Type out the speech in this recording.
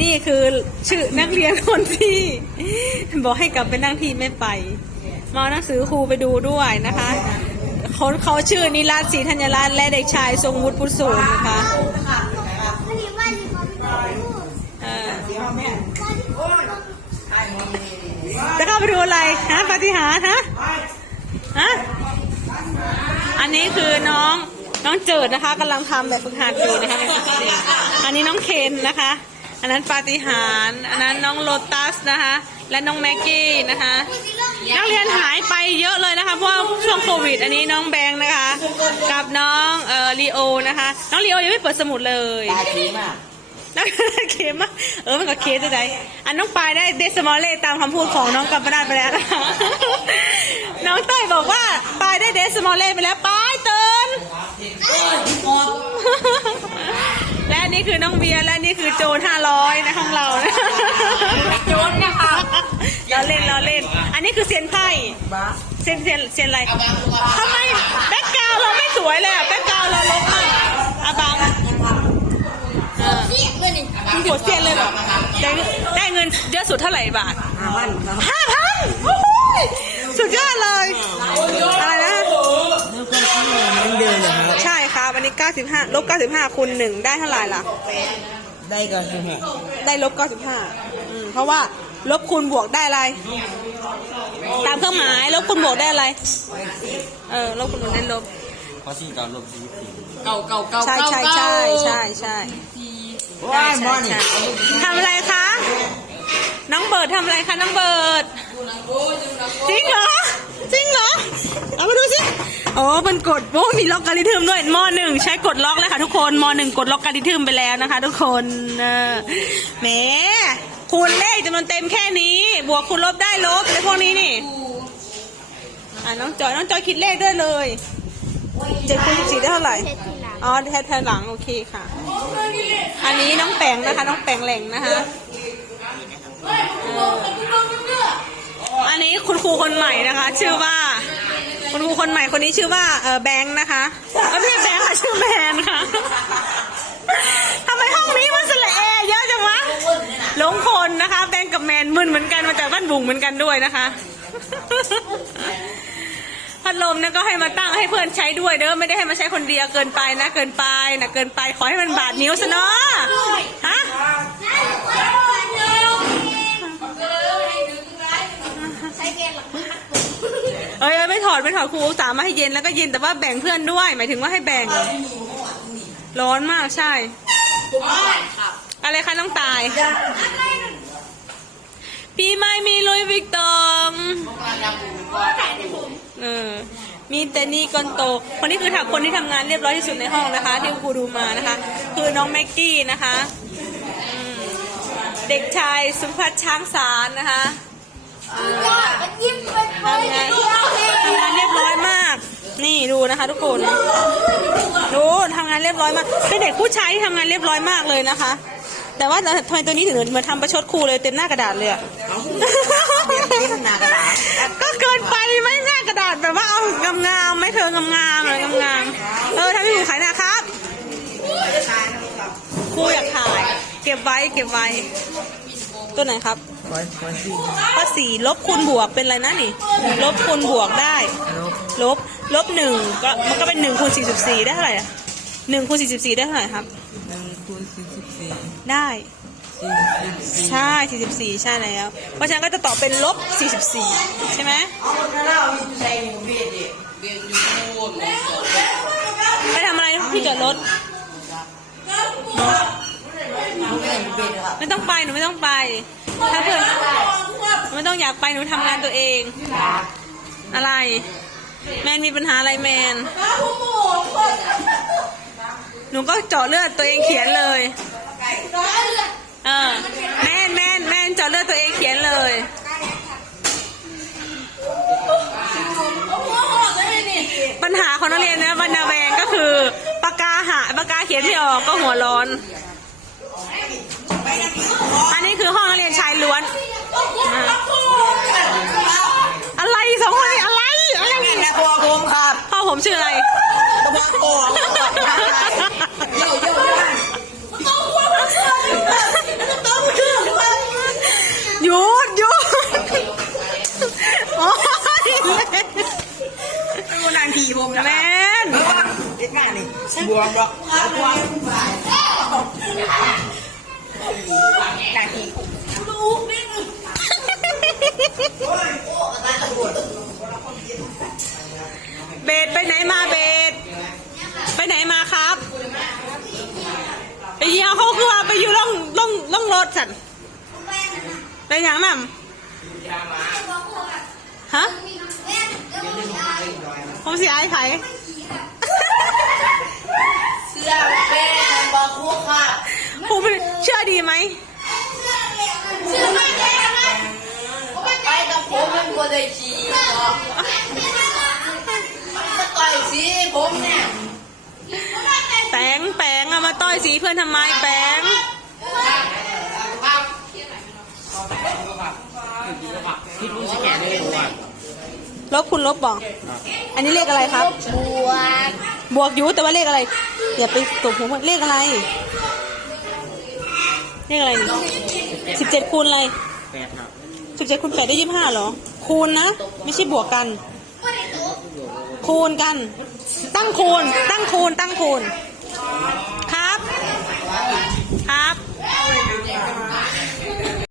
นี่คือชื่อนักเรียนคนที่ บอกให้กลับไปนั่งที่ไม่ไปมาเอาหนังสือครูไปดูด้วยนะคะเขาเขาชื่อนิรัตน์ศรีธัญรัตน์และเด็กชายทรงวุฒิพุทธสูงนะคะวันนี้วันนี้เขาไม่ได้พูดเออจะเข้าไปดูอะไรฮะปาฏิหาริย์ฮะฮะอันนี้คือน้องน้องเจิดนะคะกำลังทำแบบฝึกหัดอยู่นะคะ อันนี้น้องเคนนะคะ อันนั้นปาฏิหาริย์อันนั้นน้องโลตัสนะคะ และน้องแม็กกี้นะคะ นักเรียนหายไปเยอะเลยนะคะเพราะว่าช่วงโควิด อันนี้น้องแบงค์นะคะ กับน้องเอ่อลีโอนะคะ น้องลีโอยังไม่เปิดสมุดเลยตาดีมากนักเคมอะเออมันก็เคสได้อันน้องปายได้เดสมอลเล่ตามคำพูดของน้องกัมปนาทไปแล้วนะคะน้องเต้ยบอกว่าปายได้เดสมอลเล่ไปแล้วปายเตือนและ นี่คือน้องเบียร์และนี่คือโจนห้าร้อยนะของเรานะโจนนะคะเราเล่นเราเล่น อันนี้คือเซียนไพ่บ้าเซียนเซียนเซียนอะไรทำไมแบ็กกราวเราไม่สวยเลยอะแบ็กกราวเราลบมากอาบังเออเสียเลยนี่คุณหัวเซียนเลยเหรอได้ได้เงินเยอะสุดเท่าไหร่บาทห้าพันครับห้าพันสุดยอดเลยอะไรนะเรื่องความคิดเหมือนเดิมเลยครับใช่ครับวันนี้95ลบ95คูณหนึ่งได้เท่าไหร่ล่ะ ได้ก็คือหกได้ลบ95อืมเพราะว่าลบคูณบวกได้อะไร ตามเครื่องหมายลบคูณบวกได้อะไร เออลบคูณบวกได้ลบ เพราะสิ่งเก่าลบดีสิเก่าเก่าเก่าใช่ใช่ใช่ใช่ใช่ว้ายมอนี่ทำอะไรคะ น้องเบิร์ดทำอะไรคะน้องเบิร์ดจริงเหรอ จริงเหรอ เอามาดูสิ โอ้มันกดโอ้มีล็อกการิทึมด้วยมอหนึ่งใช้กดล็อกเลยค่ะทุกคนมอหนึ่งกดล็อกการิทึมไปแล้วนะคะ ทุกคนเออแหมคูณเลขจำนวนเต็มแค่นี้ บวกคูณลบได้ลบในพวกนี้นี่อ่าน้องจอยน้องจอยคิดเลขด้วยเลยเจ็ดคูณสิบสี่ได้เท่าไหร่อ๋อแทนแทนหลังโอเคค่ะ อันนี้น้องแปงนะคะ น้องแปงแหล่งนะคะอันนี้คุณครูคนใหม่นะคะ ชื่อว่า คุณครูคนใหม่คนนี้ชื่อว่าเออแบงค์นะคะเออไม่ใช่แบงค์ค่ะชื่อแมนค่ะทำไมห้องนี้มันสละแอเยอะจังวะหลงคนนะคะ แบงค์กับแมนมึนเหมือนกันมาจากบ้านบุงเหมือนกันด้วยนะคะพัดลมเนี่ยก็ให้มาตั้งให้เพื่อนใช้ด้วยเด้อไม่ได้ให้มาใช้คนเดียวเกินไปนะ เกินไปนะเกินไปขอให้มันบาดนิ้วซะเนาะ เอ้ยไม่ถอดไม่ถอดครูอุตสามมาให้เย็นแล้วก็เย็นแต่ว่าแบ่งเพื่อนด้วย หมายถึงว่าให้แบ่ง ร้อนมากใช่ อะไรคะน้องตาย ปีใหม่มีลุยวิกตองเออมีแต่นี่ก้อนโต คนนี้คือถักคนที่ทำงานเรียบร้อยที่สุดในห้องนะคะ ที่ครูดูมานะคะ คือน้องแม็กกี้นะคะ เด็กชายสุพัฒน์ช้างสารนะคะ ทำงานทำงานเรียบร้อยมาก นี่ดูนะคะ ทุกคนดูทำงานเรียบร้อยมาก เป็นเด็กผู้ชายที่ทำงานเรียบร้อยมากเลยนะคะ แต่ว่าทำไมตัวนี้ถึงเหมือนทำประชดครูเลยเต็มหน้ากระดาษเลยอะก็เกินไปไม่หน้ากระดาษแบบว่าเอางามๆไม่เธองามๆเลยงามๆเออทำให้หนูขายนะครับครูอยากถ่าย เก็บไว้เก็บไว้ ตัวไหนครับ ร้อยร้อยสี่ข้อสี่ลบคูณบวกเป็นอะไรนะนี่ ลบคูณบวกได้ ลบลบลบหนึ่งก็มันก็เป็นหนึ่งคูณสี่สิบสี่ได้เท่าไหร่อะหนึ่งคูณสี่สิบสี่ได้เท่าไหร่ครับ หนึ่งคูณสี่สิบสี่ได้สี่สิบสี่ใช่44ใช่แล้ว เพราะฉะนั้นก็จะตอบเป็นลบ44ใช่ไหมไปทำอะไรพี่จอดรถไม่ต้องไปหนูไม่ต้องไป ถ้าเพื่อนไม่ต้องอยากไปหนูทำงานตัวเอง อะไร แมนมีปัญหาอะไรแมน หนูก็เจาะเลือดตัวเองเขียนเลยเออแม่นแม่นแม่นเจาะเลือดตัวเองเขียนเลยปัญหาของนักเรียนนะบรรณาแวงก็คือปากกาหาปากกาเขียนไม่ออกก็หัวร้อน อันนี้คือห้องนักเรียนชายล้วน อะไรสองคนอะไรอะไรนะพ่อผมครับพ่อผมชื่ออะไรตะวันออกโยโย่หยุดหยุดโอ้ยนางผีผมนะแม่นเด็กแม่นี่บวมบล็ นาทีเบสไปไหนมาเบสไปไหนมาครับ ไปเยี่ยวเขาคือว่าไปอยู่ล่องล่องล่องรถสันไปอย่างนั้นฮะผมเสียไอ้ไผ่เสื้อแม่บอกคู่ค่ะผมเชื่อดีไหมเสื้อไม่แก่นะไปกับผมมันควรได้ขี่จะต่อยสีผมเนี่ยแปงแปงเอามาต้อยสีเพื่อนทำไมแปงลบคุณลบบอก อันนี้เลขอะไรครับ บวก บวกอยูแต่ว่าเลขอะไรอย่าไปตบหัวเลขอะไร เลขอะไรสิบเจ็ดคูณอะไรแปดครับสิบเจ็ดคูณแปดได้ยี่สิบห้าเหรอ คูณนะ ไม่ใช่บวกกัน คูณกัน ตั้งคูณ ตั้งคูณ ตั้งคูณ ครับ ครับ